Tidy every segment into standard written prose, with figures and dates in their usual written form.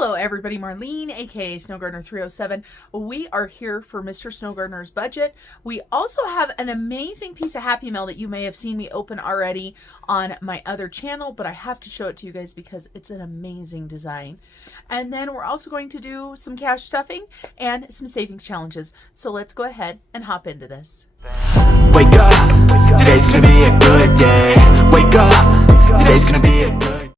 Hello everybody, Marlene, aka Snow Gardener 307. We are here for Mr. Snow Gardener's budget. We also have an amazing piece of Happy Mail that you may have seen me open already on my other channel, but I have to show it to you guys because it's an amazing design. And then we're also going to do some cash stuffing and some savings challenges. So let's go ahead and hop into this. Wake up, today's gonna be a good day. Wake up, today's gonna be a good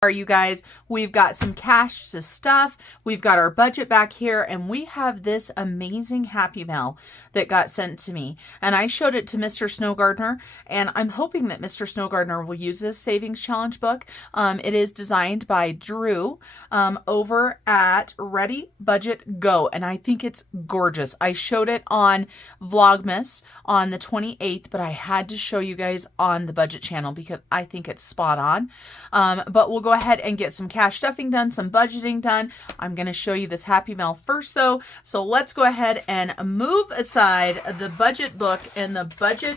Are you guys, we've got some cash to stuff, we've got our budget back here, and we have this amazing Happy Mail that got sent to me, and I showed it to Mr. Snow Gardener, and I'm hoping that Mr. Snow Gardener will use this savings challenge book. It is designed by Drew over at Ready Budget Go, and I think it's gorgeous. I showed it on Vlogmas on the 28th, but I had to show you guys on the budget channel because I think it's spot on. But we'll go ahead and get some cash stuffing done, some budgeting done. I'm going to show you this Happy Mail first though. So let's go ahead and move aside the budget book and the budget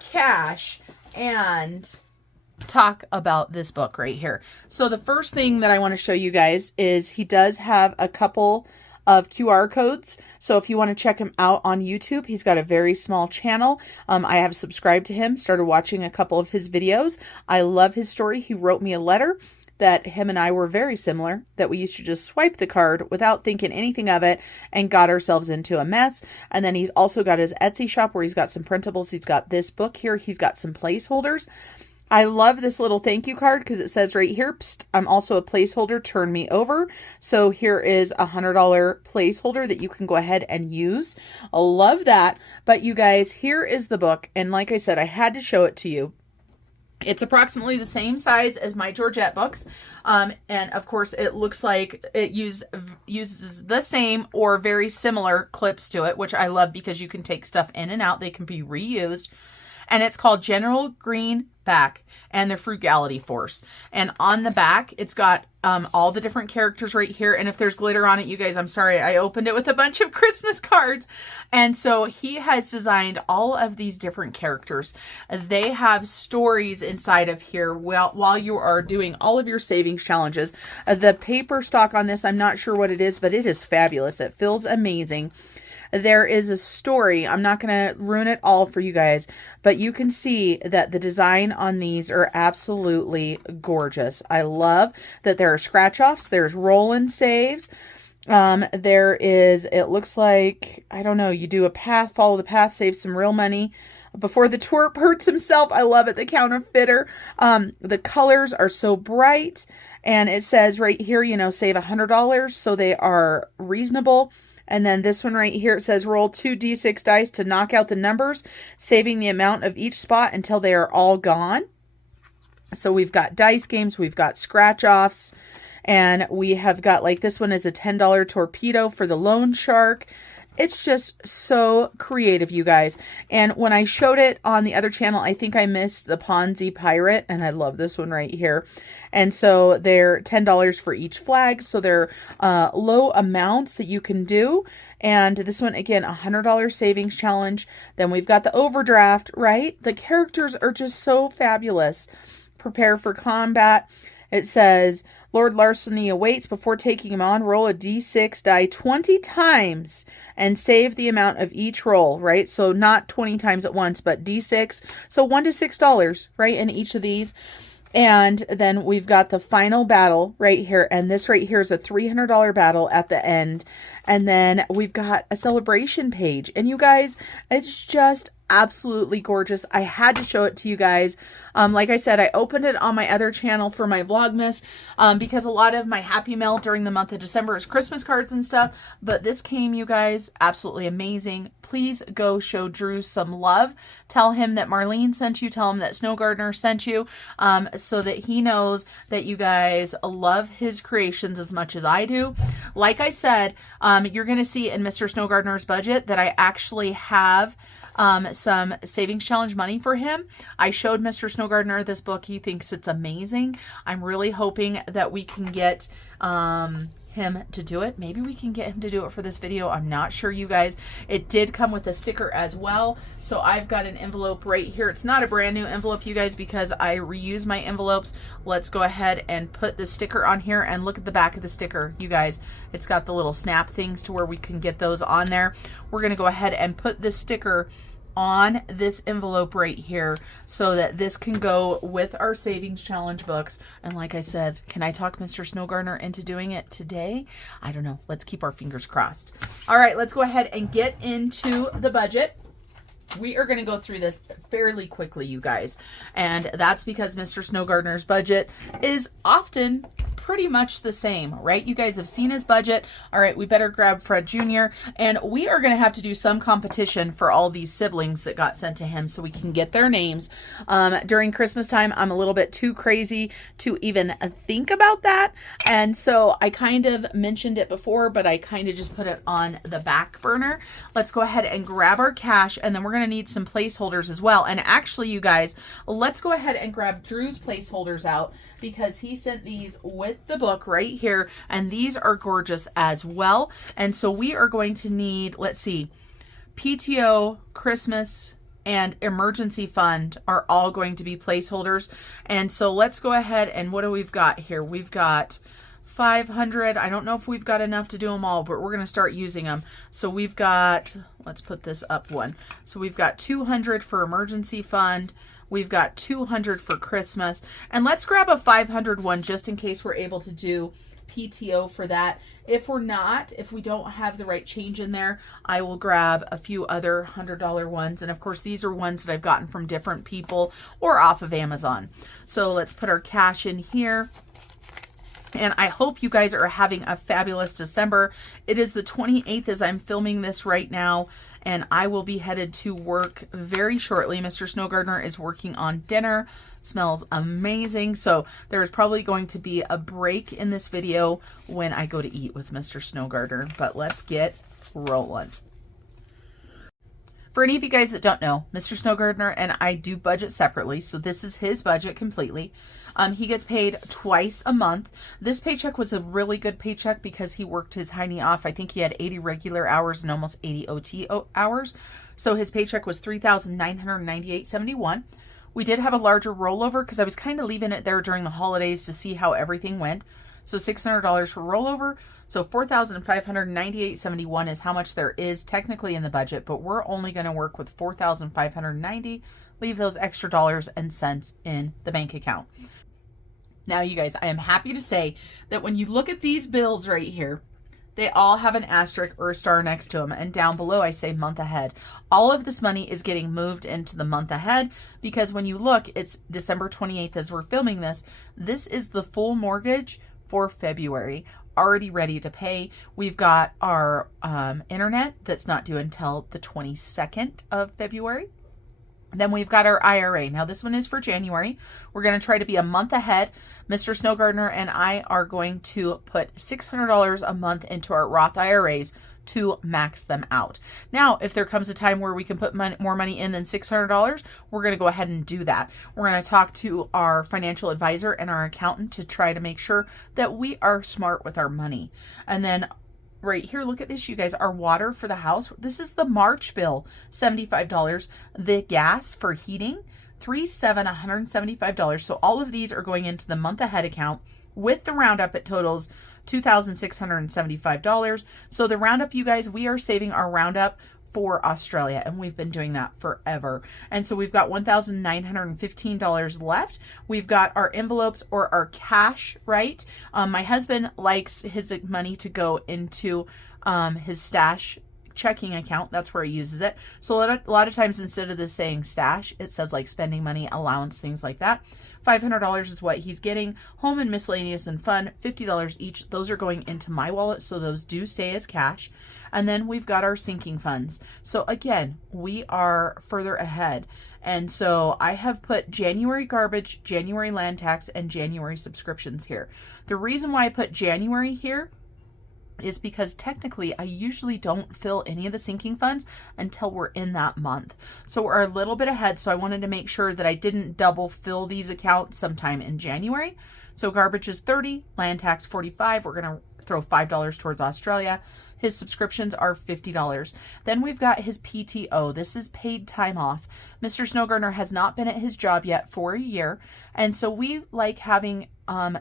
cash and talk about this book right here. So the first thing that I want to show you guys is he does have a couple of QR codes. So if you want to check him out on YouTube, he's got a very small channel. I have subscribed to him, started watching a couple of his videos. I love his story. He wrote me a letter that him and I were very similar, that we used to just swipe the card without thinking anything of it and got ourselves into a mess. And then he's also got his Etsy shop where he's got some printables. He's got this book here. He's got some placeholders. I love this little thank you card because it says right here, Psst, I'm also a placeholder, turn me over. So here is a $100 placeholder that you can go ahead and use. I love that. But you guys, here is the book. And like I said, I had to show it to you. It's approximately the same size as my Georgette books. And of course, it looks like it uses the same or very similar clips to it, which I love because you can take stuff in and out. They can be reused. And it's called General Green Baack and the Frugality Force. And on the back, it's got all the different characters right here. And if there's glitter on it, you guys, I'm sorry, I opened it with a bunch of Christmas cards. And so he has designed all of these different characters. They have stories inside of here while you are doing all of your savings challenges. The paper stock on this, I'm not sure what it is, but it is fabulous. It feels amazing. There is a story. I'm not going to ruin it all for you guys, but you can see that the design on these are absolutely gorgeous. I love that there are scratch offs. There's roll and saves. There is, it looks like, I don't know, you do a path, follow the path, save some real money before the twerp hurts himself. I love it. The counterfeiter. The colors are so bright, and it says right here, you know, save $100. So they are reasonable. And then this one right here, it says roll 2d6 dice to knock out the numbers, saving the amount of each spot until they are all gone. So we've got dice games, we've got scratch offs, and we have got, like, this one is a $10 torpedo for the loan shark. It's just so creative, you guys. And when I showed it on the other channel, I think I missed the Ponzi Pirate, and I love this one right here. And so they're $10 for each flag, so they're low amounts that you can do. And this one, again, a $100 savings challenge. Then we've got the overdraft, right? The characters are just so fabulous. Prepare for combat. It says, Lord Larceny awaits. Before taking him on, roll a d6 die 20 times and save the amount of each roll, right? So not 20 times at once, but d6. So $1 to $6, right, in each of these. And then we've got the final battle right here. And this right here is a $300 battle at the end. And then we've got a celebration page. And you guys, it's just absolutely gorgeous. I had to show it to you guys. Like I said, I opened it on my other channel for my Vlogmas because a lot of my Happy Mail during the month of December is Christmas cards and stuff. But this came, you guys, absolutely amazing. Please go show Drew some love. Tell him that Marlene sent you. Tell him that Snow Gardener sent you so that he knows that you guys love his creations as much as I do. Like I said, you're going to see in Mr. Snow Gardener's budget that I actually have some savings challenge money for him. I showed Mr. Snow Gardener this book. He thinks it's amazing. I'm really hoping that we can get him him to do it. Maybe we can get him to do it for this video. I'm not sure, you guys. It did come with a sticker as well. So I've got an envelope right here. It's not a brand new envelope, you guys, because I reuse my envelopes. Let's go ahead and put the sticker on here and look at the back of the sticker, you guys. It's got the little snap things to where we can get those on there. We're going to go ahead and put this sticker on this envelope right here so that this can go with our savings challenge books. And like I said, can I talk Mr. Snow Gardener into doing it today? I don't know. Let's keep our fingers crossed. All right, let's go ahead and get into the budget. We are going to go through this fairly quickly, you guys. And that's because Mr. Snow Gardener's budget is often pretty much the same, right? You guys have seen his budget. All right, we better grab Fred Jr. And we are going to have to do some competition for all these siblings that got sent to him so we can get their names. During Christmas time, I'm a little bit too crazy to even think about that. And so I kind of mentioned it before, but I kind of just put it on the back burner. Let's go ahead and grab our cash, and then we're going to need some placeholders as well. And actually, you guys, let's go ahead and grab Drew's placeholders out because he sent these with the book right here, and these are gorgeous as well. And so we are going to need, let's see, PTO, Christmas, and emergency fund are all going to be placeholders. And so let's go ahead and what do we've got here? We've got 500. I don't know if we've got enough to do them all, but we're going to start using them. So we've got, let's put this up one. So we've got 200 for emergency fund. We've got 200 for Christmas. And let's grab a 500 one just in case we're able to do PTO for that. If we're not, if we don't have the right change in there, I will grab a few other $100 ones. And of course, these are ones that I've gotten from different people or off of Amazon. So let's put our cash in here. And I hope you guys are having a fabulous December. It is the 28th as I'm filming this right now, and I will be headed to work very shortly. Mr. Snow Gardener is working on dinner. Smells amazing. So there's probably going to be a break in this video when I go to eat with Mr. Snow Gardener, but let's get rolling. For any of you guys that don't know, Mr. Snow Gardener and I do budget separately, so this is his budget completely. He gets paid twice a month. This paycheck was a really good paycheck because he worked his hiney off. I think he had 80 regular hours and almost 80 OT hours. So his paycheck was $3,998.71. We did have a larger rollover because I was kind of leaving it there during the holidays to see how everything went. So $600 for rollover. So $4,598.71 is how much there is technically in the budget, but we're only going to work with $4,590. Leave those extra dollars and cents in the bank account. Now, you guys, I am happy to say that when you look at these bills right here, they all have an asterisk or a star next to them. And down below, I say month ahead. All of this money is getting moved into the month ahead because when you look, it's December 28th as we're filming this. This is the full mortgage for February, already ready to pay. We've got our internet that's not due until the 22nd of February. Then we've got our IRA. Now this one is for January. We're going to try to be a month ahead. Mr. Snow Gardener and I are going to put $600 a month into our Roth IRAs to max them out. Now, if there comes a time where we can put more money in than $600, we're going to go ahead and do that. We're going to talk to our financial advisor and our accountant to try to make sure that we are smart with our money. And then right here, look at this, you guys. Our water for the house, this is the March bill, $75. The gas for heating, $175. So all of these are going into the month ahead account. With the roundup, it totals $2,675. So the roundup, you guys, we are saving our roundup for Australia, and we've been doing that forever. And so we've got $1,915 left. We've got our envelopes or our cash, right? My husband likes his money to go into his stash checking account. That's where he uses it. So a lot of times, instead of this saying stash, it says like spending money, allowance, things like that. $500 is what he's getting. Home and miscellaneous and fun, $50 each. Those are going into my wallet, so those do stay as cash. And then we've got our sinking funds. So again, we are further ahead. And so I have put January garbage, January land tax, and January subscriptions here. The reason why I put January here is because technically I usually don't fill any of the sinking funds until we're in that month. So we're a little bit ahead. So I wanted to make sure that I didn't double fill these accounts sometime in January. So garbage is 30, land tax 45. We're going to throw $5 towards Australia. His subscriptions are $50. Then we've got his PTO. This is paid time off. Mr. Snow Gardener has not been at his job yet for a year. And so we like having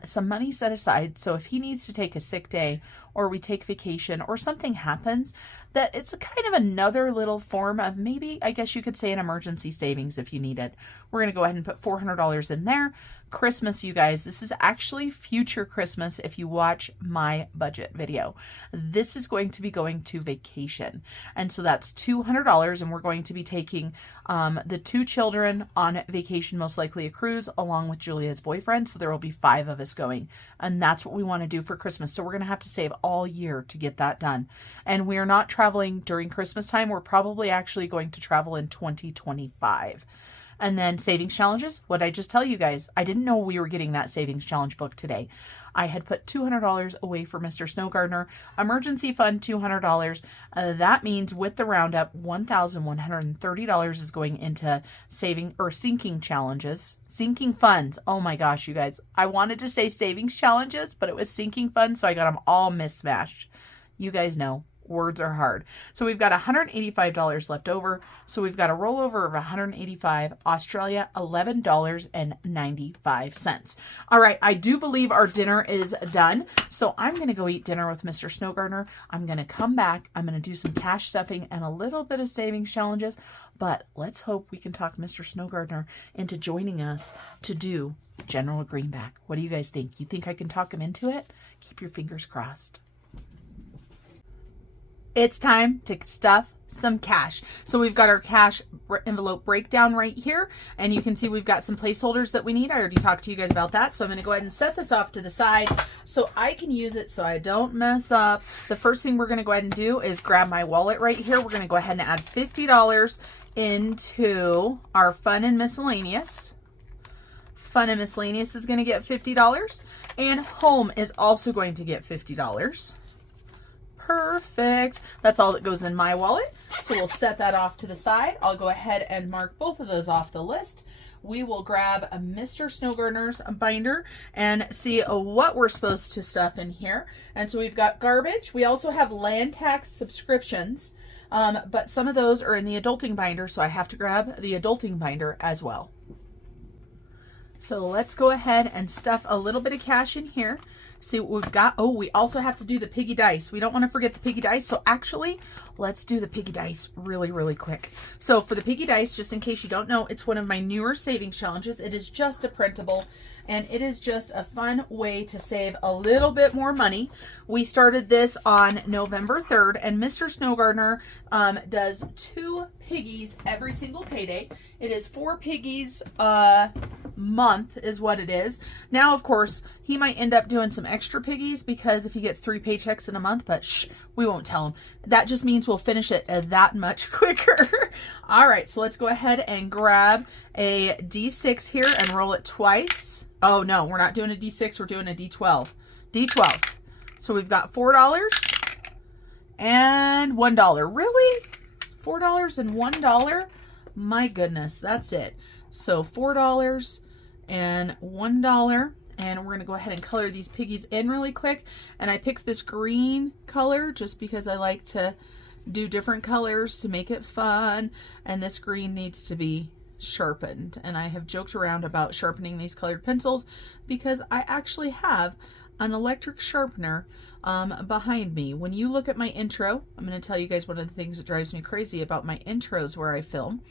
some money set aside. So if he needs to take a sick day or we take vacation or something happens, that it's a kind of another little form of maybe, I guess you could say, an emergency savings if you need it. We're going to go ahead and put $400 in there. Christmas, you guys, this is actually future Christmas if you watch my budget video. This is going to be going to vacation. And so that's $200, and we're going to be taking the 2 children on vacation, most likely a cruise, along with Julia's boyfriend. So there will be 5 of us going. And that's what we want to do for Christmas. So we're going to have to save all year to get that done. And we are not traveling during Christmas time. We're probably actually going to travel in 2025. And then savings challenges. What did I just tell you guys? I didn't know we were getting that savings challenge book today. I had put $200 away for Mr. Snow Gardener. Emergency fund, $200. That means with the roundup, $1,130 is going into saving or sinking challenges. Sinking funds. Oh my gosh, you guys. I wanted to say savings challenges, but it was sinking funds, so I got them all mismatched. You guys know. Words are hard. So we've got $185 left over. So we've got a rollover of $185. Australia, $11.95. All right. I do believe our dinner is done. So I'm going to go eat dinner with Mr. Snow Gardener. I'm going to come back. I'm going to do some cash stuffing and a little bit of savings challenges. But let's hope we can talk Mr. Snow Gardener into joining us to do General Greenback. What do you guys think? You think I can talk him into it? Keep your fingers crossed. It's time to stuff some cash. So we've got our cash envelope breakdown right here, and you can see we've got some placeholders that we need. I already talked to you guys about that. So I'm going to go ahead and set this off to the side so I can use it so I don't mess up. The first thing we're going to go ahead and do is grab my wallet right here. We're going to go ahead and add $50 into our fun and miscellaneous. Fun and miscellaneous is going to get $50, and home is also going to get $50. Perfect. That's all that goes in my wallet. So we'll set that off to the side. I'll go ahead and mark both of those off the list. We will grab a Mr. Snow Gardener's binder and see what we're supposed to stuff in here. And so we've got garbage. We also have land tax subscriptions, but some of those are in the adulting binder, so I have to grab the adulting binder as well. So let's go ahead and stuff a little bit of cash in here. See what we've got. Oh, we also have to do the piggy dice. We don't want to forget the piggy dice. So actually, let's do the piggy dice really, really quick. So for the piggy dice, just in case you don't know, it's one of my newer savings challenges. It is just a printable, and it is just a fun way to save a little bit more money. We started this on November 3rd, and Mr. Snow Gardener does 2 piggies every single payday. It is 4 piggies a month is what it is. Now, of course, he might end up doing some extra piggies because if he gets 3 paychecks in a month, but shh, we won't tell him. That just means we'll finish it that much quicker. All right, so let's go ahead and grab a D6 here and roll it twice. Oh no, we're not doing a D6, we're doing a D12. D12. So we've got $4 and $1. Really? $4 and $1? My goodness, that's it. So $4 and $1. And we're going to go ahead and color these piggies in really quick. And I picked this green color just because I like to do different colors to make it fun. And this green needs to be sharpened. And I have joked around about sharpening these colored pencils because I actually have an electric sharpener behind me. When you look at my intro, I'm going to tell you guys one of the things that drives me crazy about my intros where I film.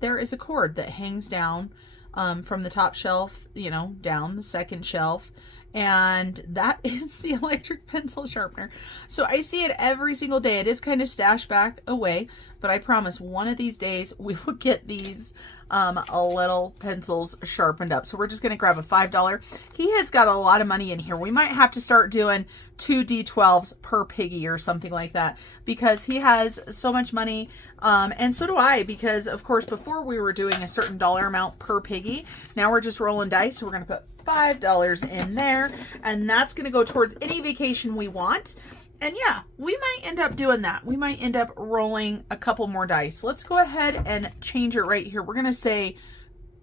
There is a cord that hangs down from the top shelf, you know, down the second shelf, and that is the electric pencil sharpener. So I see it every single day. It is kind of stashed back away, but I promise one of these days we will get these little pencils sharpened up. So we're just going to grab a $5. He has got a lot of money in here. We might have to start doing 2 D12s per piggy or something like that because he has so much money. And so do I, because of course, before we were doing a certain dollar amount per piggy. Now we're just rolling dice. So we're going to put $5 in there, and that's going to go towards any vacation we want. And yeah, we might end up doing that. We might end up rolling a couple more dice. Let's go ahead and change it right here. We're going to say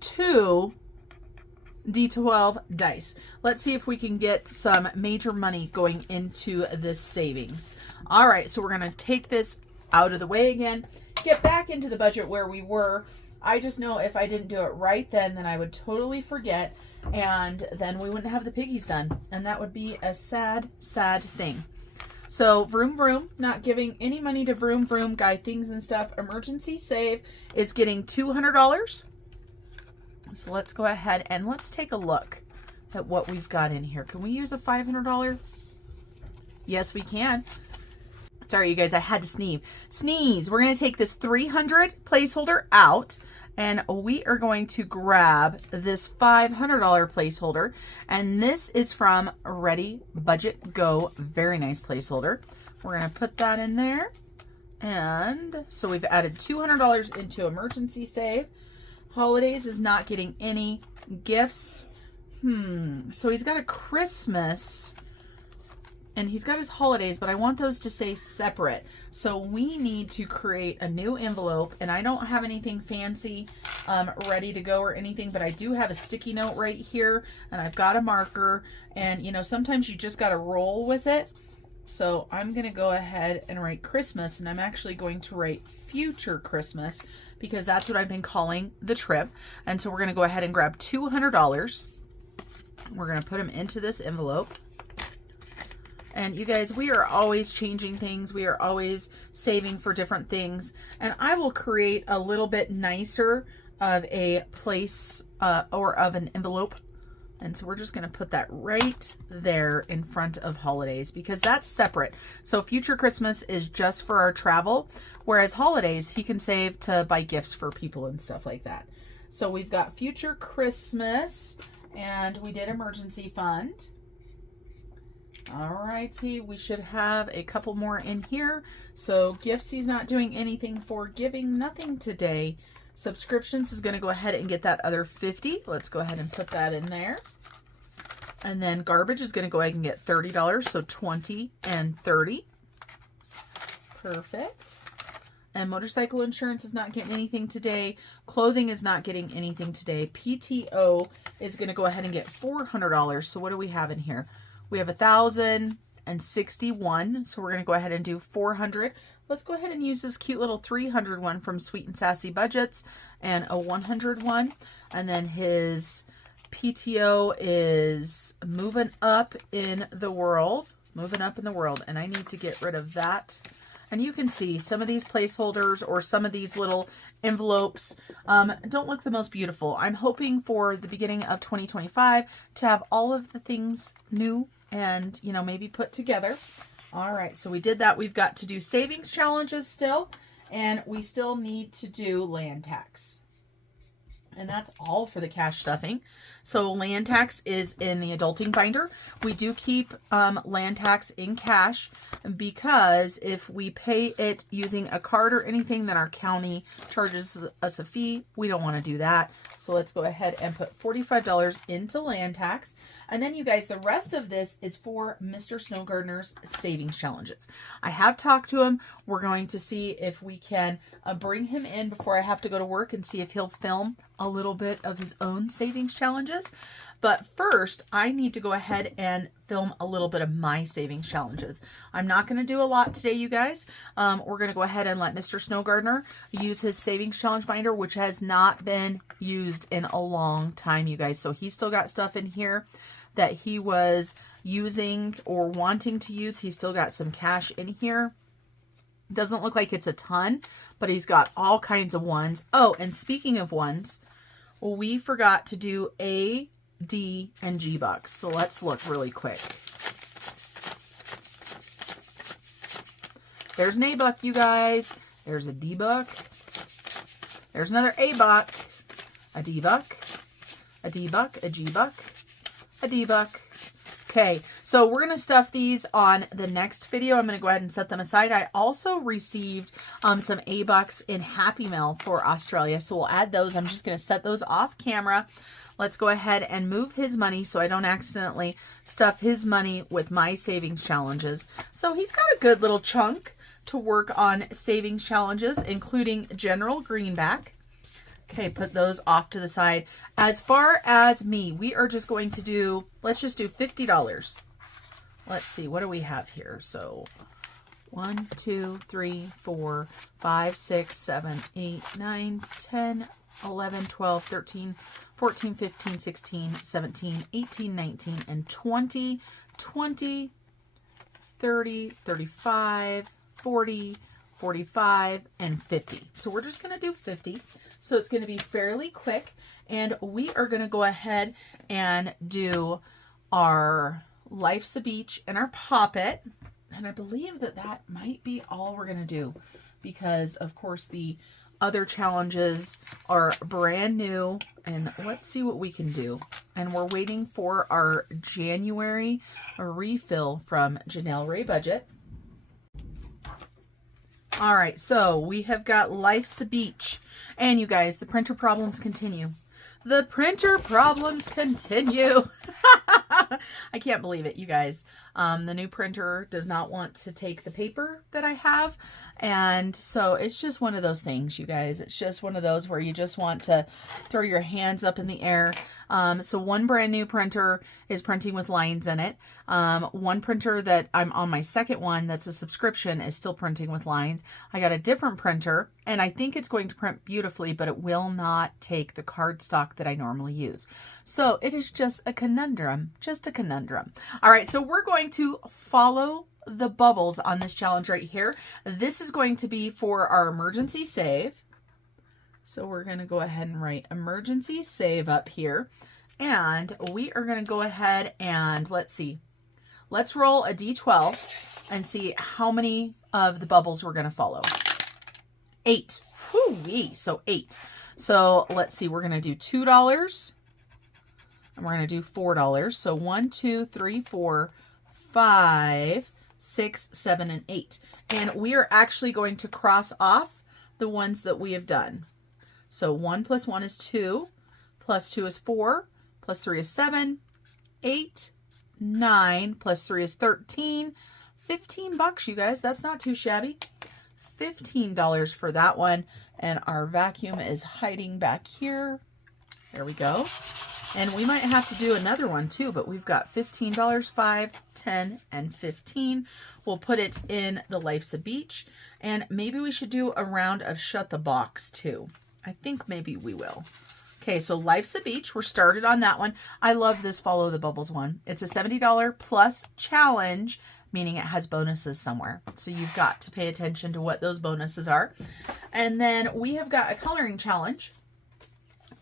2 D12 dice. Let's see if we can get some major money going into this savings. All right, so we're going to take this out of the way again, get back into the budget where we were. I just know if I didn't do it right then I would totally forget, and then we wouldn't have the piggies done, and that would be a sad, sad thing. So Vroom Vroom, not giving any money to Vroom Vroom, Guy Things and Stuff. Emergency Save is getting $200. So let's go ahead and let's take a look at what we've got in here. Can we use a $500? Yes, we can. Sorry, you guys, I had to sneeze. We're going to take this 300 placeholder out, and we are going to grab this $500 placeholder, and this is from Ready Budget Go. Very nice placeholder. We're going to put that in there, and so we've added $200 into emergency save. Holidays is not getting any gifts. So he's got a Christmas and he's got his holidays, but I want those to stay separate. So we need to create a new envelope, and I don't have anything fancy ready to go or anything, but I do have a sticky note right here, and I've got a marker, and you know, sometimes you just got to roll with it. So I'm going to go ahead and write Christmas, and I'm actually going to write Future Christmas because that's what I've been calling the trip. And so we're going to go ahead and grab $200. We're going to put them into this envelope. And you guys, we are always changing things. We are always saving for different things. And I will create a little bit nicer of a place or of an envelope. And so we're just going to put that right there in front of holidays because that's separate. So Future Christmas is just for our travel, whereas holidays, he can save to buy gifts for people and stuff like that. So we've got Future Christmas, and we did emergency fund. All righty, we should have a couple more in here. So gifts, he's not doing anything for, giving nothing today. Subscriptions is going to go ahead and get that other 50. Let's go ahead and put that in there. And then garbage is going to go ahead and get $30. So 20 and 30. Perfect. And motorcycle insurance is not getting anything today. Clothing is not getting anything today. PTO is going to go ahead and get $400. So what do we have in here? We have 1,061. So we're going to go ahead and do 400. Let's go ahead and use this cute little 300 one from Sweet and Sassy Budgets and a 100 one. And then his PTO is moving up in the world. Moving up in the world. And I need to get rid of that. And you can see some of these placeholders or some of these little envelopes don't look the most beautiful. I'm hoping for the beginning of 2025 to have all of the things new and, you know, maybe put together. All right, so we did that. We've got to do savings challenges still, and we still need to do land tax. And that's all for the cash stuffing. So land tax is in the adulting binder. We do keep land tax in cash because if we pay it using a card or anything, then our county charges us a fee. We don't want to do that. So let's go ahead and put $45 into land tax. And then you guys, the rest of this is for Mr. Snow Gardener's savings challenges. I have talked to him. We're going to see if we can bring him in before I have to go to work and see if he'll film a little bit of his own savings challenges. But first, I need to go ahead and film a little bit of my savings challenges. I'm not going to do a lot today, you guys. We're going to go ahead and let Mr. Snow Gardener use his savings challenge binder, which has not been used in a long time, you guys. So he's still got stuff in here that he was using or wanting to use. He's still got some cash in here. Doesn't look like it's a ton, but he's got all kinds of ones. Oh, and speaking of ones, we forgot to do A, D, and G bucks. So let's look really quick. There's an A buck, you guys. There's a D buck. There's another A buck. A D buck. A D buck. A G buck. A D buck. Okay, so we're going to stuff these on the next video. I'm going to go ahead and set them aside. I also received some A-Bucks in Happy Mail for Australia, so we'll add those. I'm just going to set those off camera. Let's go ahead and move his money so I don't accidentally stuff his money with my savings challenges. So he's got a good little chunk to work on savings challenges, including General Greenback, Okay, put those off to the side. As far as me, we are just going to do, let's just do $50. Let's see, what do we have here? So 1, 2, 3, 4, 5, 6, 7, 8, 9, 10, 11, 12, 13, 14, 15, 16, 17, 18, 19, and 20, 20, 30, 35, 40, 45, and 50. So we're just going to do 50. So it's going to be fairly quick, and we are going to go ahead and do our Life's a Beach and our Poppet. And I believe that that might be all we're going to do, because of course the other challenges are brand new, and let's see what we can do. And we're waiting for our January refill from Janelle Ray Budget. All right, so we have got Life's a Beach. And you guys, the printer problems continue. The printer problems continue. I can't believe it, you guys. The new printer does not want to take the paper that I have. And so it's just one of those things, you guys. It's just one of those where you just want to throw your hands up in the air. So one brand new printer is printing with lines in it. One printer that I'm on my second one that's a subscription is still printing with lines. I got a different printer, and I think it's going to print beautifully, but it will not take the cardstock that I normally use. So it is just a conundrum, just a conundrum. All right, so we're going to follow the bubbles on this challenge right here. This is going to be for our emergency save. So we're going to go ahead and write emergency save up here. And we are going to go ahead and let's see. Let's roll a D12 and see how many of the bubbles we're going to follow. 8. Whoo-wee. So 8. So let's see. We're going to do $2 and we're going to do $4. So 1, 2, 3, 4, 5, 6, 7, and 8. And we are actually going to cross off the ones that we have done. So 1 plus 1 is 2, plus 2 is 4, plus 3 is 7, 8, 9, plus 3 is 13, $15, you guys. That's not too shabby. $15 for that one. And our vacuum is hiding back here. There we go. And we might have to do another one too, but we've got $15, 5, 10, and 15. We'll put it in the Life's a Beach. And maybe we should do a round of Shut the Box too. I think maybe we will. Okay, so Life's a Beach. We're started on that one. I love this Follow the Bubbles one. It's a $70 plus challenge, meaning it has bonuses somewhere. So you've got to pay attention to what those bonuses are. And then we have got a coloring challenge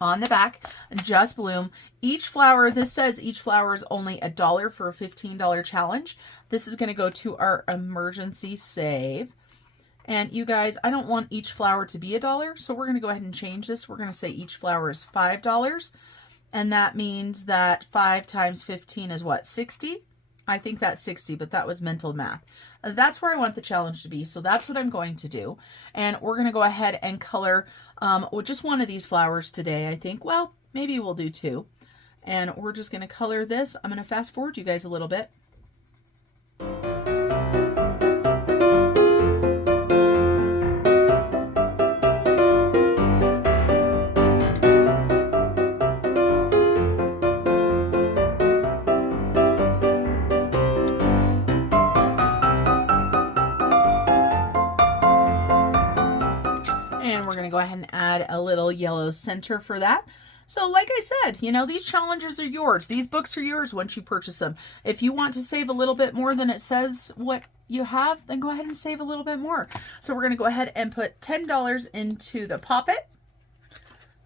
on the back, Just Bloom. Each flower, this says each flower is only $1 for a $15 challenge. This is going to go to our emergency save. And you guys, I don't want each flower to be $1, so we're going to go ahead and change this. We're going to say each flower is $5. And that means that 5 times 15 is what, 60? I think that's 60, but that was mental math. That's where I want the challenge to be, so that's what I'm going to do. And we're going to go ahead and color just one of these flowers today, I think. Well, maybe we'll do 2. And we're just going to color this. I'm going to fast forward you guys a little bit. Go ahead and add a little yellow center for that. So like I said, you know, these challenges are yours. These books are yours once you purchase them. If you want to save a little bit more than it says what you have, then go ahead and save a little bit more. So we're going to go ahead and put $10 into the Poppet.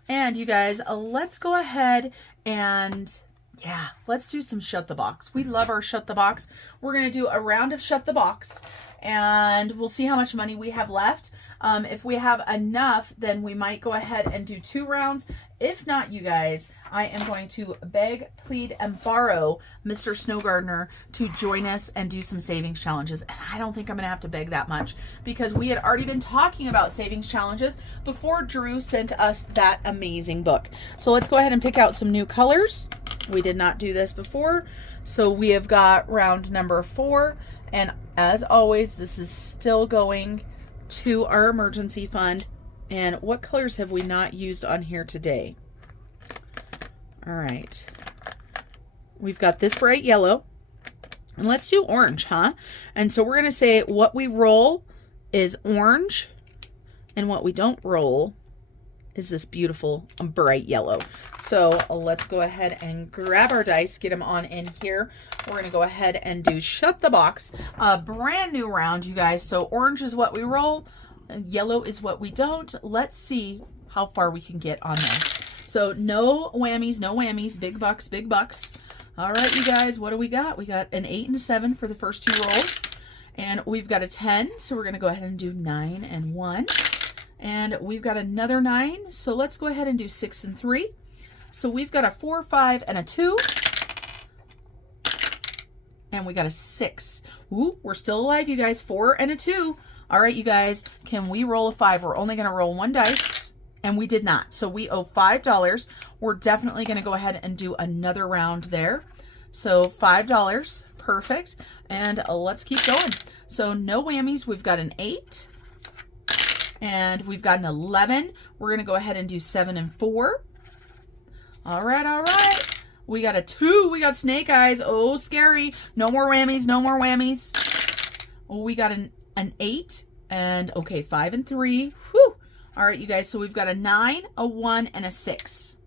And you guys, let's go ahead and yeah, let's do some Shut the Box. We love our Shut the Box. We're going to do a round of Shut the Box and we'll see how much money we have left. If we have enough, then we might go ahead and do 2 rounds. If not, you guys, I am going to beg, plead, and borrow Mr. Snow Gardener to join us and do some savings challenges. And I don't think I'm going to have to beg that much because we had already been talking about savings challenges before Drew sent us that amazing book. So let's go ahead and pick out some new colors. We did not do this before. So we have got round number 4. And as always, this is still going to our emergency fund. And what colors have we not used on here today? All right. We've got this bright yellow. And let's do orange, huh? And so we're going to say what we roll is orange. And what we don't roll is this beautiful bright yellow. So let's go ahead and grab our dice, get them on in here. We're going to go ahead and do Shut the Box. A brand new round, you guys. So orange is what we roll. Yellow is what we don't. Let's see how far we can get on this. So no whammies, no whammies. Big bucks, big bucks. All right, you guys, what do we got? We got an 8 and a 7 for the first 2 rolls. And we've got a 10. So we're going to go ahead and do 9 and 1. And we've got another 9. So let's go ahead and do 6 and 3. So we've got a 4, 5, and a 2. And we got a 6. Ooh, we're still alive, you guys. 4 and a 2. All right, you guys, can we roll a 5? We're only going to roll 1 dice, and we did not. So we owe $5. We're definitely going to go ahead and do another round there. So $5, perfect. And let's keep going. So no whammies. We've got an 8, and we've got an 11. We're going to go ahead and do 7 and 4. All right, all right. We got a 2. We got snake eyes. Oh, scary. No more whammies. No more whammies. Oh, we got an 8 and okay, 5 and 3. Whew. All right, you guys. So we've got a 9, a 1, and a 6.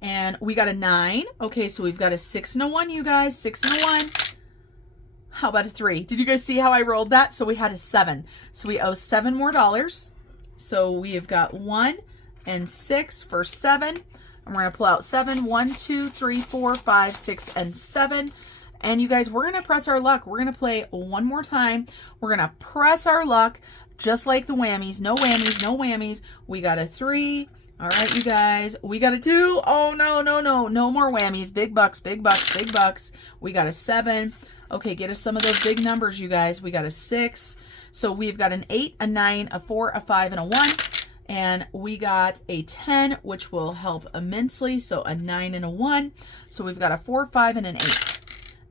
And we got a 9. Okay, so we've got a 6 and a 1, you guys. 6 and a 1. How about a 3? Did you guys see how I rolled that? So we had a 7. So we owe $7 more. So we have got 1 and 6 for 7. And we're going to pull out 7. 1, 2, 3, 4, 5, 6, and 7. And you guys, we're going to press our luck. We're going to play one more time. We're going to press our luck just like the whammies. No whammies, no whammies. We got a 3. All right, you guys. We got a 2. Oh, no, no, no. No more whammies. Big bucks, big bucks, big bucks. We got a 7. Okay, get us some of those big numbers, you guys. We got a 6. So we've got an 8, a 9, a 4, a 5, and a 1. And we got a 10, which will help immensely. So a 9 and a 1. So we've got a 4, 5, and an 8.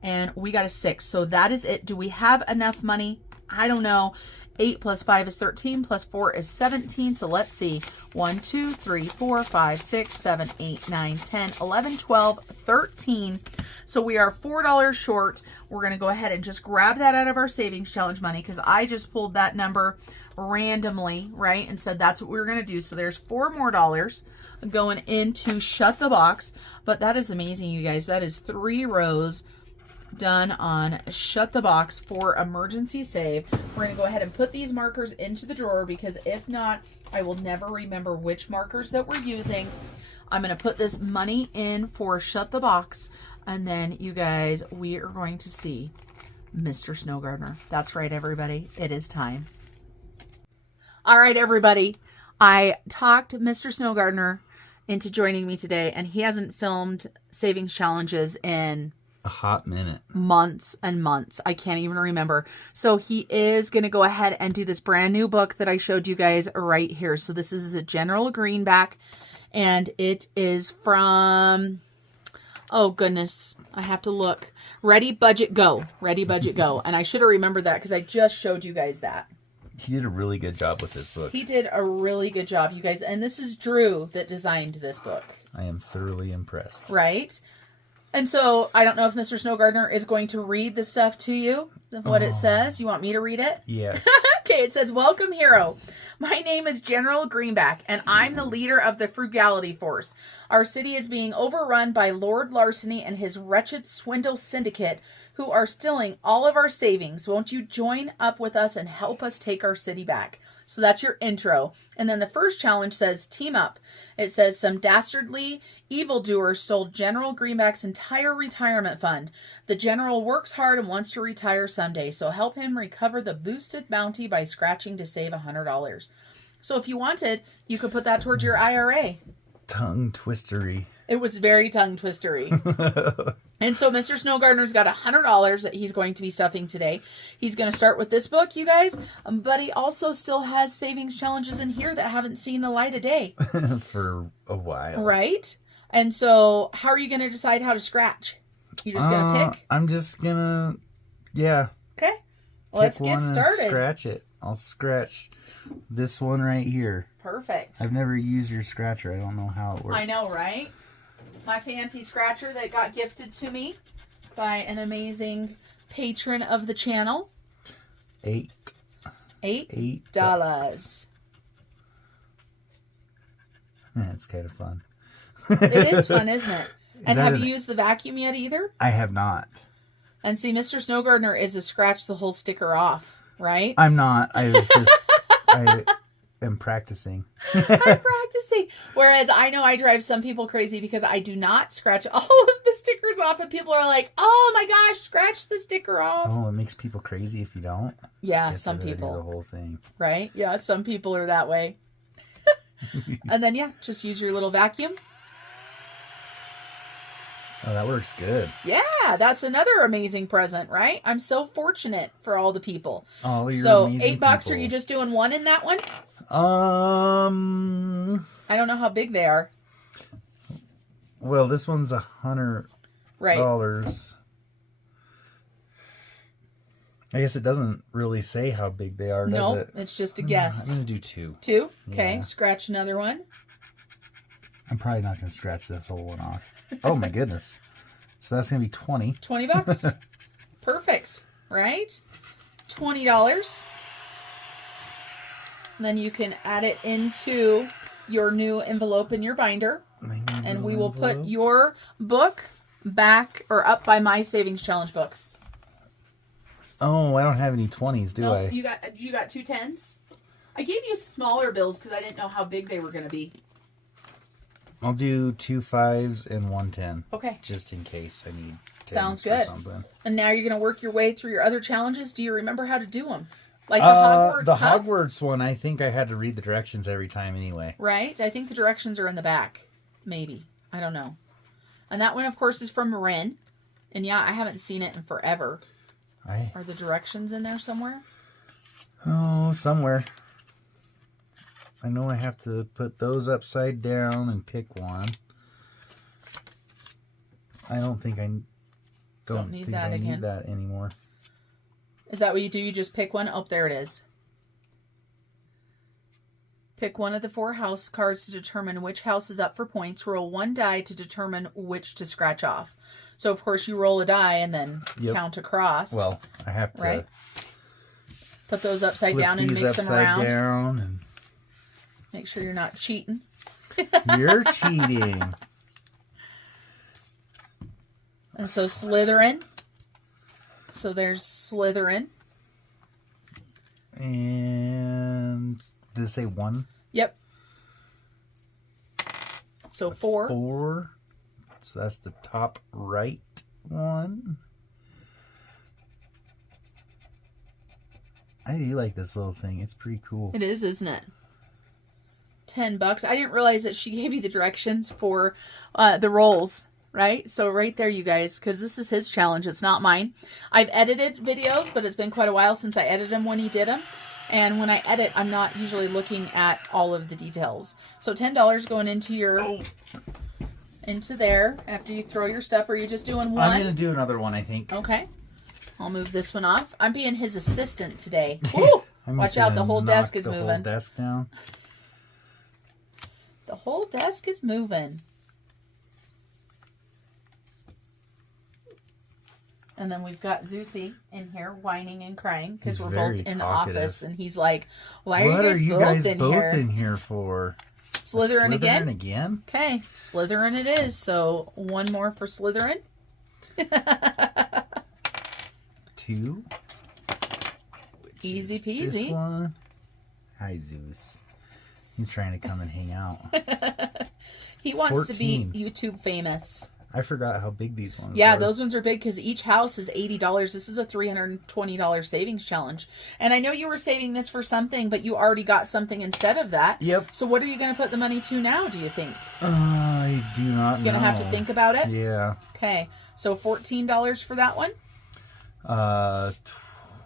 And we got a 6. So that is it. Do we have enough money? I don't know. 8 plus 5 is 13 plus 4 is 17. So let's see. 1, 2, 3, 4, 5, 6, 7, 8, 9, 10, 11, 12, 13. So we are $4 short. We're going to go ahead and just grab that out of our savings challenge money because I just pulled that number randomly, right? And said that's what we were going to do. So there's $4 more going into Shut the Box. But that is amazing, you guys. That is 3 rows done on Shut the Box for emergency save. We're going to go ahead and put these markers into the drawer because if not, I will never remember which markers that we're using. I'm going to put this money in for Shut the Box, and then you guys, we are going to see Mr. Snow Gardener. That's right, everybody. It is time. All right, everybody. I talked Mr. Snow Gardener into joining me today, and he hasn't filmed savings challenges in a hot minute. Months and months. I can't even remember. So he is going to go ahead and do this brand new book that I showed you guys right here. So this is a General Greenback, and it is from, oh goodness, I have to look. Ready, Budget, Go. Ready, Budget, Go. And I should have remembered that because I just showed you guys that. He did a really good job with this book. He did a really good job, you guys. And this is Drew that designed this book. I am thoroughly impressed. Right? And so I don't know if Mr. Snow Gardener is going to read the stuff to you, what it says. You want me to read it? Yes. Okay, it says, "Welcome, hero. My name is General Greenback, and I'm the leader of the Frugality Force. Our city is being overrun by Lord Larceny and his wretched swindle syndicate who are stealing all of our savings. Won't you join up with us and help us take our city back?" So that's your intro. And then the first challenge says, team up. It says, some dastardly evildoer stole General Greenback's entire retirement fund. The general works hard and wants to retire someday, so help him recover the boosted bounty by scratching to save $100. So if you wanted, you could put that towards your IRA. Tongue twistery. It was very tongue twistery. And so Mr. Snow Gardener's got $100 that he's going to be stuffing today. He's going to start with this book, you guys. But he also still has savings challenges in here that haven't seen the light of day. For a while. Right? And so how are you going to decide how to scratch? You just going to pick? I'm just going to, yeah. Okay. Let's get started. Scratch it. I'll scratch this one right here. Perfect. I've never used your scratcher. I don't know how it works. I know, right? My fancy scratcher that got gifted to me by an amazing patron of the channel. $8. $8. It's kind of fun. It is fun, isn't it? And have an- you used the vacuum yet either? I have not. And see, Mr. Snow Gardener is a scratch the whole sticker off, right? I'm not. I was just... I am practicing. I'm practicing. Whereas I know I drive some people crazy because I do not scratch all of the stickers off, and people are like, "Oh my gosh, scratch the sticker off." Oh, it makes people crazy if you don't. Yeah, You some have to do the people. whole thing. Right? Yeah, some people are that way. And then yeah, just use your little vacuum. Oh, that works good. Yeah, that's another amazing present, right? I'm so fortunate for all the people. All your So amazing $8. Are people. you just doing one in that one? Um. I don't know how big they are. Well, this one's $100. Right. I guess it doesn't really say how big they are, does No, it? it's just a guess. I'm gonna do 2. 2. Okay, Yeah. scratch another one. I'm probably not gonna scratch this whole one off. Oh my goodness! So that's gonna be 20. $20. Perfect, right? $20. Then you can add it into your new envelope in your binder. And we will put your book back or up by my savings challenge books. Oh, I don't have any 20s, do I? You got 2 10s? I gave you smaller bills because I didn't know how big they were going to be. I'll do 2 5s and 1 10. Okay. Just in case I need 10s Sounds for good. something. And now you're going to work your way through your other challenges. Do you remember how to do them? Like the Hogwarts The Cup? Hogwarts one, I think I had to read the directions every time anyway. Right? I think the directions are in the back. Maybe. I don't know. And that one, of course, is from Marin. And yeah, I haven't seen it in forever. Are the directions in there somewhere? Oh, somewhere. I know I have to put those upside down and pick one. I don't think I Don't need that need again. that anymore. Is that what you do? You just pick one? Oh, there it is. Pick one of the 4 house cards to determine which house is up for points. Roll 1 die to determine which to scratch off. So, of course, you roll a die and then count across. Well, I have to right? Put those upside flip down and these mix them upside around. down and Make sure you're not cheating. you're cheating. And so Slytherin. So there's Slytherin. And did it say 1? Yep. So 4. 4. So that's the top right one. I do like this little thing. It's pretty cool. It is, isn't it? $10. I didn't realize that she gave you the directions for the rolls, right? So right there, you guys, because this is his challenge. It's not mine. I've edited videos, but it's been quite a while since I edited them when he did them. And when I edit, I'm not usually looking at all of the details. So $10 going into your... into there after you throw your stuff. Or are you just doing one? I'm going to do another one, I think. Okay. I'll move this one off. I'm being his assistant today. Woo! Watch out, the whole desk is moving. The whole desk down. The whole desk is moving. And then we've got Zeusy in here whining and crying because we're both in the office. And he's like, why are you guys both in here for? Slytherin again? again? Okay, Slytherin it is. So one more for Slytherin. 2. Easy This peasy. one. Hi, Zeus. He's trying to come and hang out. He wants to be 14. YouTube famous. I forgot how big these ones Yeah, were. those ones are big because each house is $80. This is a $320 savings challenge. And I know you were saving this for something, but you already got something instead of that. Yep. So what are you going to put the money to now, do you think? I do not know. You're going to have to think about it? Yeah. Okay. So $14 for that one?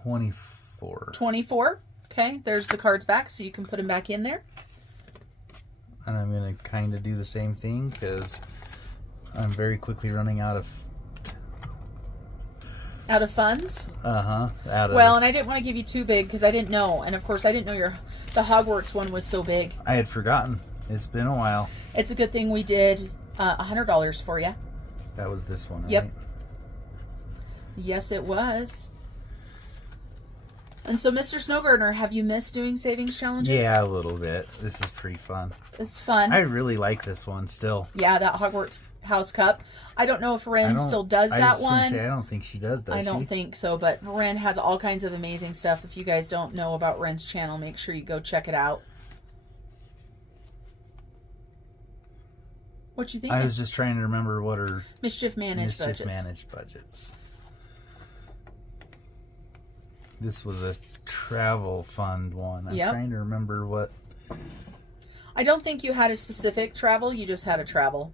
24. 24. Okay. There's the cards back, so you can put them back in there. And I'm going to kind of do the same thing because I'm very quickly running out of Out of funds? Out of. Well, and I didn't want to give you too big because I didn't know. And of course, I didn't know the Hogwarts one was so big. I had forgotten. It's been a while. It's a good thing we did $100 for you. That was this one, right? Yep. Yes, it was. And so, Mr. Snowgardener, have you missed doing savings challenges? Yeah, a little bit. This is pretty fun. It's fun. I really like this one still. Yeah, that Hogwarts House Cup. I don't know if Ren still does that one. I don't think she does she? I don't think so, but Ren has all kinds of amazing stuff. If you guys don't know about Ren's channel, make sure you go check it out. What you think? I was just trying to remember what her Mischief managed budgets. This was a travel fund one. I'm trying to remember what. I don't think you had a specific travel. You just had a travel.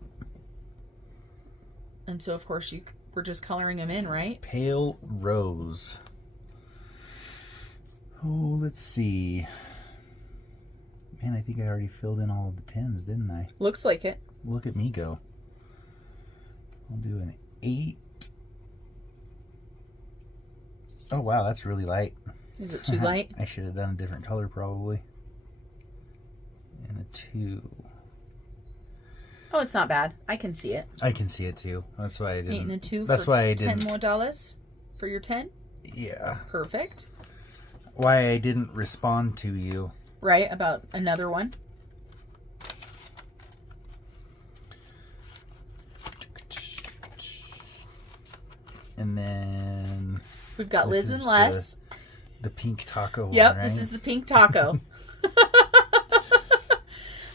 And so, of course, you were just coloring them in, right? Pale Rose. Oh, let's see. Man, I think I already filled in all of the 10s, didn't I? Looks like it. Look at me go. I'll do an 8. Oh, wow, that's really light. Is it too light? I should have done a different color, probably. And a 2. Oh, it's not bad. I can see it. I can see it, too. That's why I didn't. 8 and a 2 That's for why I didn't. $10 more for your 10? Yeah. Perfect. Why I didn't respond to you. Right, about another one. And then we've got Liz and Les. The pink taco one, yep, right? This is the pink taco.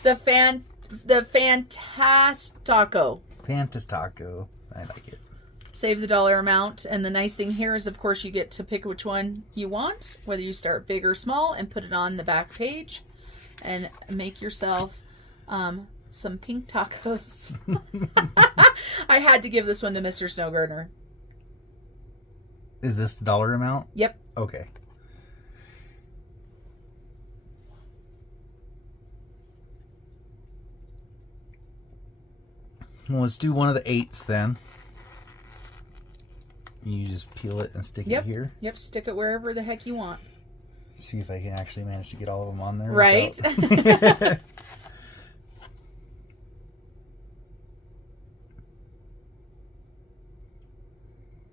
the Fantastaco. Fantastaco. I like it. Save the dollar amount. And the nice thing here is, of course, you get to pick which one you want, whether you start big or small, and put it on the back page and make yourself some pink tacos. I had to give this one to Mr. Snowgardener. Is this the dollar amount? Yep. Okay. Well, let's do one of the 8s then. You just peel it and stick it here. Yep, stick it wherever the heck you want. See if I can actually manage to get all of them on there. Right. Without...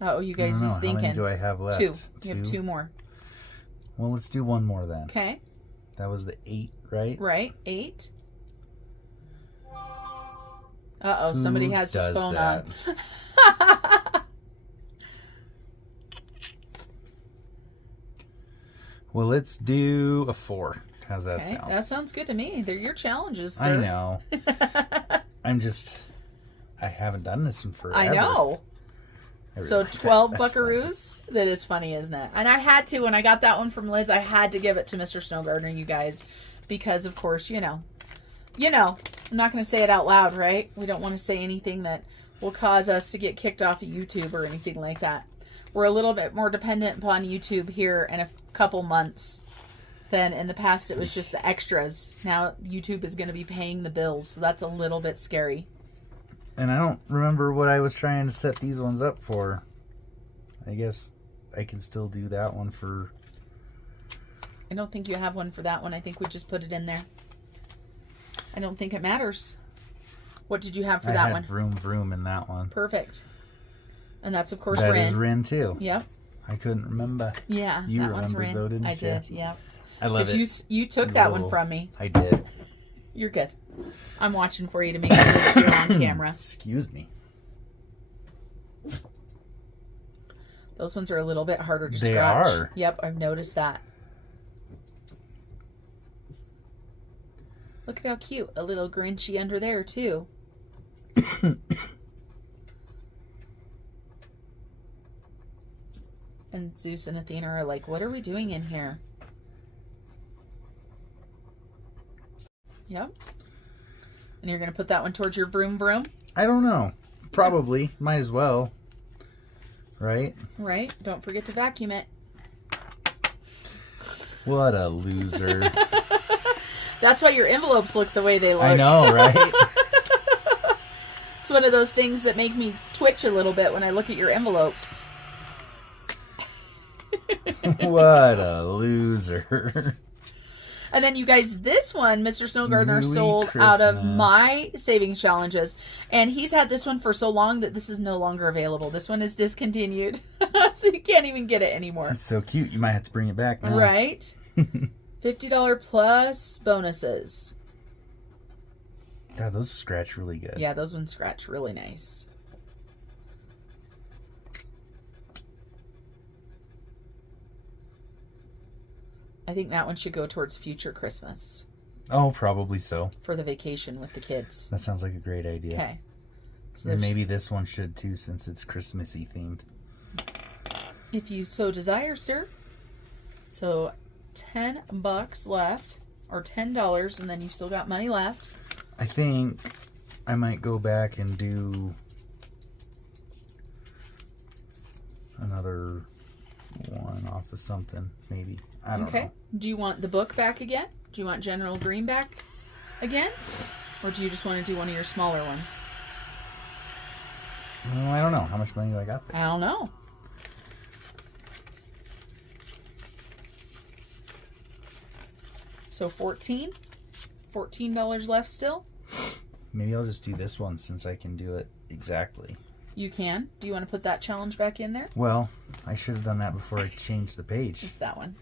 Oh, you guys just thinking. How many do I have left? 2. You have 2 more. Well, let's do one more then. Okay. That was the 8, right? Right. 8. Uh-oh, somebody has his phone on. Well, let's do a 4. How's that sound? That sounds good to me. They're your challenges, sir. I know. I haven't done this in forever. I know. So 12 That's buckaroos. Funny. That is funny, isn't it? And I had to, when I got that one from Liz, I had to give it to Mr. Snowgardener, you guys, because of course, you know, I'm not going to say it out loud, right? We don't want to say anything that will cause us to get kicked off of YouTube or anything like that. We're a little bit more dependent upon YouTube here in a couple months than in the past. It was just the extras. Now YouTube is going to be paying the bills, so that's a little bit scary. And I don't remember what I was trying to set these ones up for. I guess I can still do that one for... I don't think you have one for that one. I think we just put it in there. I don't think it matters. What did you have for that one? I had Vroom Vroom in that one. Perfect. And that's, of course, Ren. Ren. That is Ren, too. Yep. I couldn't remember. Yeah, you that one's remembered, Ren. though, didn't you? I did, yeah. I love it. You took that one from me. I did. You're good. I'm watching for you to make sure that you're on camera. Excuse me. Those ones are a little bit harder to scratch. They are. Yep, I've noticed that. Look at how cute. A little Grinchy under there, too. And Zeus and Athena are like, what are we doing in here? Yep. And you're going to put that one towards your Vroom Vroom? I don't know. Probably. Might as well. Right? Right. Don't forget to vacuum it. What a loser. That's why your envelopes look the way they look. I know, right? It's one of those things that make me twitch a little bit when I look at your envelopes. What a loser. And then you guys, this one, Mr. Snow Gardener Mooy sold out of Christmas. my savings challenges. And he's had this one for so long that this is no longer available. This one is discontinued. So you can't even get it anymore. It's so cute. You might have to bring it back now. Right? $50 plus bonuses. God, those scratch really good. Yeah, those ones scratch really nice. I think that one should go towards future Christmas Oh, probably so. for the vacation with the kids. That sounds like a great idea. Okay. So And there's- maybe this one should too, since it's Christmassy themed. if you so desire, sir. So $10 left, or $10, and then you've still got money left. I think I might go back and do another one off of something, maybe. I don't know. Do you want the book back again? Do you want General Green back again? Or do you just want to do one of your smaller ones? Well, I don't know. How much money do I got there? I don't know. So $14 left still. Maybe I'll just do this one since I can do it exactly. You can. Do you want to put that challenge back in there? Well, I should have done that before I changed the page. It's that one.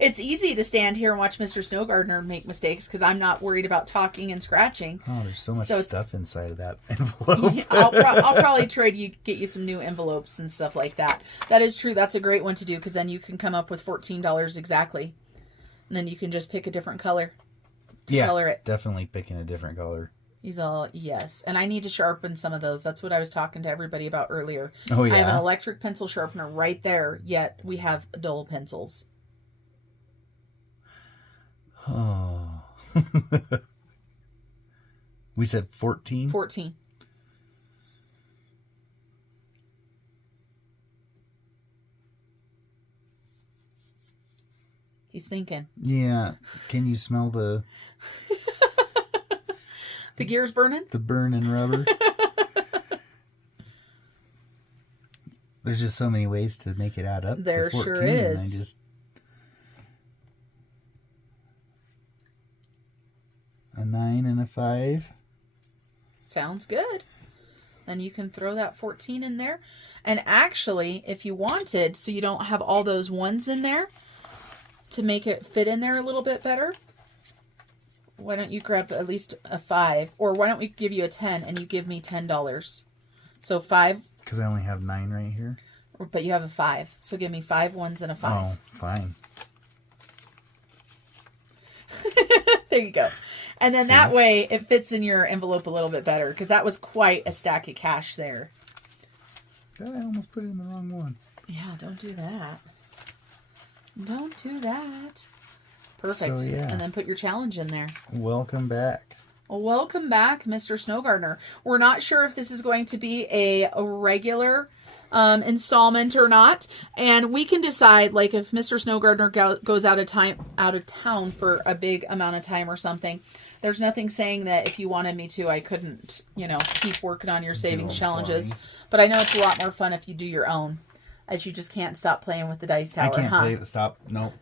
It's easy to stand here and watch Mr. Snow Gardener make mistakes because I'm not worried about talking and scratching. Oh, there's so much So- stuff inside of that envelope. I'll probably try to get you some new envelopes and stuff like that. That is true. That's a great one to do because then you can come up with $14 exactly. And then you can just pick a different color. Yeah, color it. definitely picking a different color. He's all, yes. And I need to sharpen some of those. That's what I was talking to everybody about earlier. Oh, yeah? I have an electric pencil sharpener right there, yet we have dull pencils. Oh. We said 14? 14. He's thinking. Yeah. Can you smell the The gear's burning? the burning rubber? There's just so many ways to make it add up There to 14. sure And is. I just... A 9 and a 5. Sounds good. Then you can throw that 14 in there. And actually, if you wanted, so you don't have all those ones in there, to make it fit in there a little bit better, why don't you grab at least a 5? Or why don't we give you a 10 and you give me $10? So 5, Because I only have 9 right here. but you have a 5. So give me 5 ones and a 5. Oh, fine. There you go. And then that way it fits in your envelope a little bit better because that was quite a stack of cash there. I almost put it in the wrong one. Yeah, don't do that. Don't do that. Perfect. So, yeah. And then put your challenge in there. Welcome back. Well, welcome back, Mr. Snow Gardener. We're not sure if this is going to be a regular installment or not, and we can decide, like, if Mr. Snow Gardener goes out of town for a big amount of time or something. There's nothing saying that if you wanted me to, I couldn't, keep working on your savings challenges. fine. But I know it's a lot more fun if you do your own, as you just can't stop playing with the dice tower. I can't play the stop. Nope.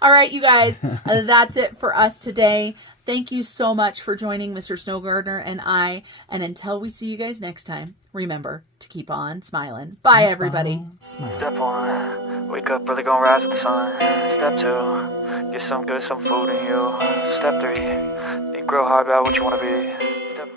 All right, you guys, that's it for us today. Thank you so much for joining Mr. Snow Gardener and I. And until we see you guys next time, remember to keep on smiling. Bye, everybody. Smile. Step 1, wake up early, gonna rise with the sun. Step 2, get some food in you. Step 3, think real hard about what you wanna be.